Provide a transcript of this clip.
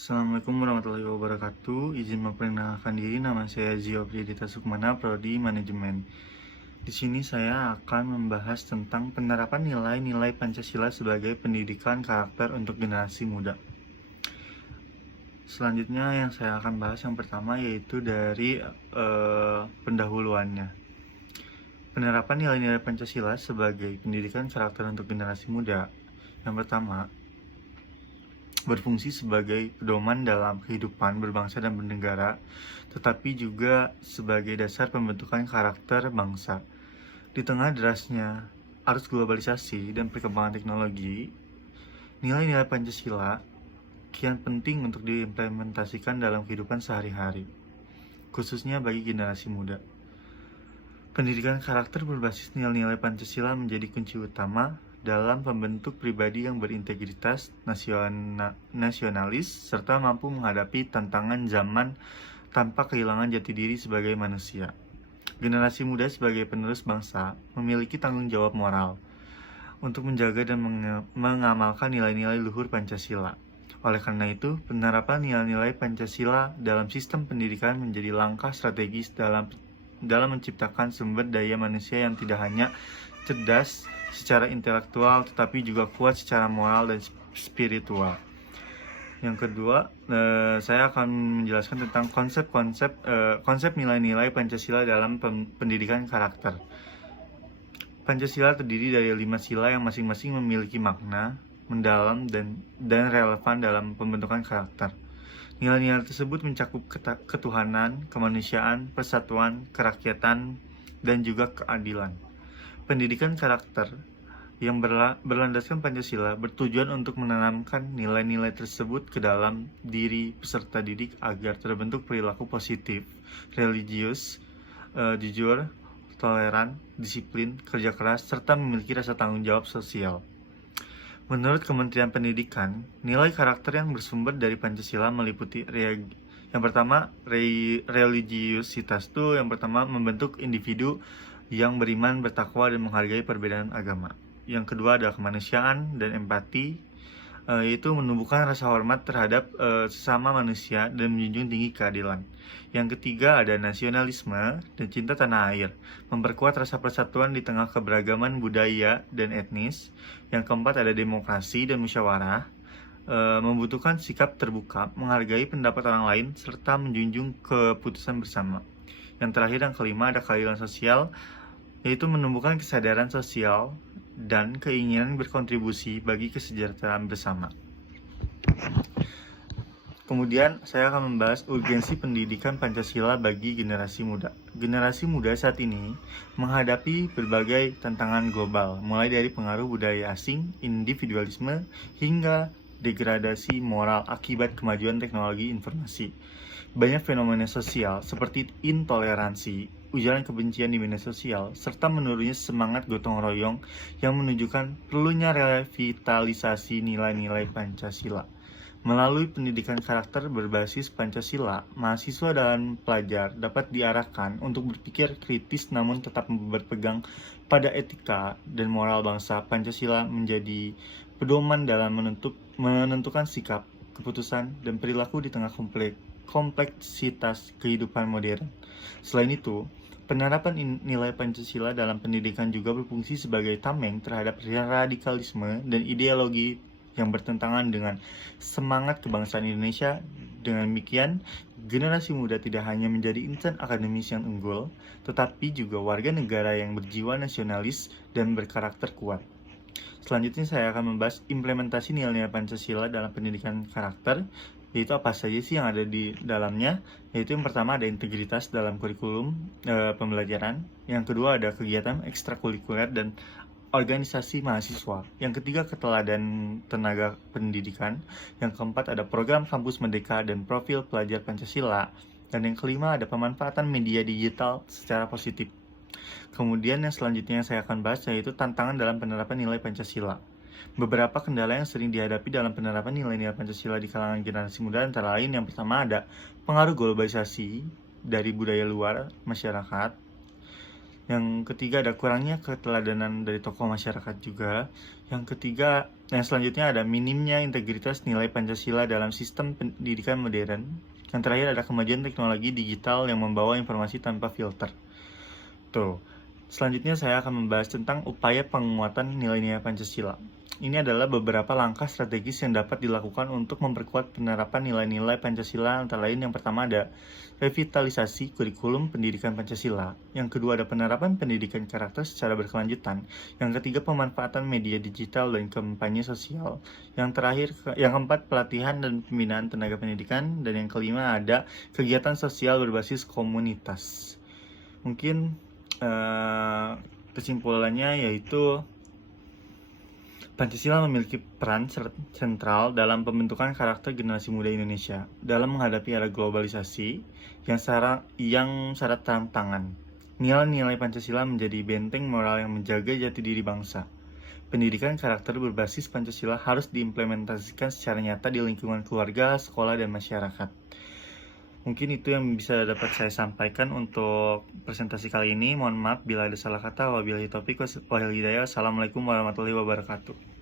Assalamualaikum warahmatullahi wabarakatuh. Izin memperkenalkan diri, nama saya Ziofri Dita Sukmana, Prodi Manajemen. Di sini saya akan membahas tentang penerapan nilai-nilai Pancasila sebagai pendidikan karakter untuk generasi muda. Selanjutnya yang saya akan bahas yang pertama yaitu dari pendahuluannya. Penerapan nilai-nilai Pancasila sebagai pendidikan karakter untuk generasi muda. Yang pertama, berfungsi sebagai pedoman dalam kehidupan berbangsa dan bernegara, tetapi juga sebagai dasar pembentukan karakter bangsa. Di tengah derasnya arus globalisasi dan perkembangan teknologi, nilai-nilai Pancasila kian penting untuk diimplementasikan dalam kehidupan sehari-hari, khususnya bagi generasi muda. Pendidikan karakter berbasis nilai-nilai Pancasila menjadi kunci utama dalam pembentuk pribadi yang berintegritas, nasionalis, serta mampu menghadapi tantangan zaman tanpa kehilangan jati diri sebagai manusia. Generasi muda sebagai penerus bangsa memiliki tanggung jawab moral untuk menjaga dan mengamalkan nilai-nilai luhur Pancasila. Oleh karena itu, penerapan nilai-nilai Pancasila dalam sistem pendidikan menjadi langkah strategis dalam menciptakan sumber daya manusia yang tidak hanya cerdas secara intelektual tetapi juga kuat secara moral dan spiritual. Yang kedua, saya akan menjelaskan tentang konsep nilai-nilai Pancasila dalam pendidikan karakter. Pancasila terdiri dari 5 sila yang masing-masing memiliki makna mendalam dan relevan dalam pembentukan karakter. Nilai-nilai tersebut mencakup ketuhanan, kemanusiaan, persatuan, kerakyatan, dan juga keadilan. Pendidikan karakter yang berlandaskan Pancasila bertujuan untuk menanamkan nilai-nilai tersebut ke dalam diri peserta didik agar terbentuk perilaku positif, religius, jujur, toleran, disiplin, kerja keras, serta memiliki rasa tanggung jawab sosial. Menurut Kementerian Pendidikan, nilai karakter yang bersumber dari Pancasila meliputi yang pertama, religiusitas itu yang pertama membentuk individu yang beriman, bertakwa, dan menghargai perbedaan agama. Yang kedua ada kemanusiaan dan empati, yaitu menumbuhkan rasa hormat terhadap sesama manusia dan menjunjung tinggi keadilan. Yang ketiga ada nasionalisme dan cinta tanah air, memperkuat rasa persatuan di tengah keberagaman budaya dan etnis. Yang keempat ada demokrasi dan musyawarah, membutuhkan sikap terbuka, menghargai pendapat orang lain, serta menjunjung keputusan bersama. Yang terakhir yang kelima ada keadilan sosial, yaitu menumbuhkan kesadaran sosial dan keinginan berkontribusi bagi kesejahteraan bersama. Kemudian saya akan membahas urgensi pendidikan Pancasila bagi generasi muda. Generasi muda saat ini menghadapi berbagai tantangan global, mulai dari pengaruh budaya asing, individualisme, hingga degradasi moral akibat kemajuan teknologi informasi. Banyak fenomena sosial seperti intoleransi, ujaran kebencian di media sosial, serta menurunnya semangat gotong royong yang menunjukkan perlunya revitalisasi nilai-nilai Pancasila. Melalui pendidikan karakter berbasis Pancasila, mahasiswa dan pelajar dapat diarahkan untuk berpikir kritis namun tetap berpegang pada etika dan moral bangsa. Pancasila menjadi pedoman dalam menentukan sikap, keputusan, dan perilaku di tengah kompleksitas kehidupan modern. Selain itu, penerapan nilai Pancasila dalam pendidikan juga berfungsi sebagai tameng terhadap radikalisme dan ideologi yang bertentangan dengan semangat kebangsaan Indonesia. Dengan demikian, generasi muda tidak hanya menjadi insan akademis yang unggul, tetapi juga warga negara yang berjiwa nasionalis dan berkarakter kuat. Selanjutnya saya akan membahas implementasi nilai-nilai Pancasila dalam pendidikan karakter, yaitu apa saja sih yang ada di dalamnya. Yaitu yang pertama ada integritas dalam kurikulum pembelajaran, yang kedua ada kegiatan ekstrakurikuler dan organisasi mahasiswa, yang ketiga keteladan tenaga pendidikan, yang keempat ada program kampus merdeka dan profil pelajar Pancasila, dan yang kelima ada pemanfaatan media digital secara positif. Kemudian yang selanjutnya yang saya akan bahas yaitu tantangan dalam penerapan nilai Pancasila. Beberapa kendala yang sering dihadapi dalam penerapan nilai-nilai Pancasila di kalangan generasi muda antara lain yang pertama ada pengaruh globalisasi dari budaya luar masyarakat. Yang ketiga ada kurangnya keteladanan dari tokoh masyarakat juga. Yang selanjutnya ada minimnya integritas nilai Pancasila dalam sistem pendidikan modern. Yang terakhir ada kemajuan teknologi digital yang membawa informasi tanpa filter. Tuh. Selanjutnya saya akan membahas tentang upaya penguatan nilai-nilai Pancasila. Ini adalah beberapa langkah strategis yang dapat dilakukan untuk memperkuat penerapan nilai-nilai Pancasila. Antara lain yang pertama ada revitalisasi kurikulum pendidikan Pancasila. Yang kedua ada penerapan pendidikan karakter secara berkelanjutan. Yang ketiga pemanfaatan media digital dan kampanye sosial. Yang keempat pelatihan dan pembinaan tenaga pendidikan. Dan yang kelima ada kegiatan sosial berbasis komunitas. Mungkin kesimpulannya yaitu Pancasila memiliki peran sentral dalam pembentukan karakter generasi muda Indonesia dalam menghadapi era globalisasi yang syarat tantangan. Nilai-nilai Pancasila menjadi benteng moral yang menjaga jati diri bangsa. Pendidikan karakter berbasis Pancasila harus diimplementasikan secara nyata di lingkungan keluarga, sekolah, dan masyarakat. Mungkin itu yang bisa dapat saya sampaikan untuk presentasi kali ini. Mohon maaf bila ada salah kata. Wabillahi taufiq wal hidayah. Assalamualaikum warahmatullahi wabarakatuh.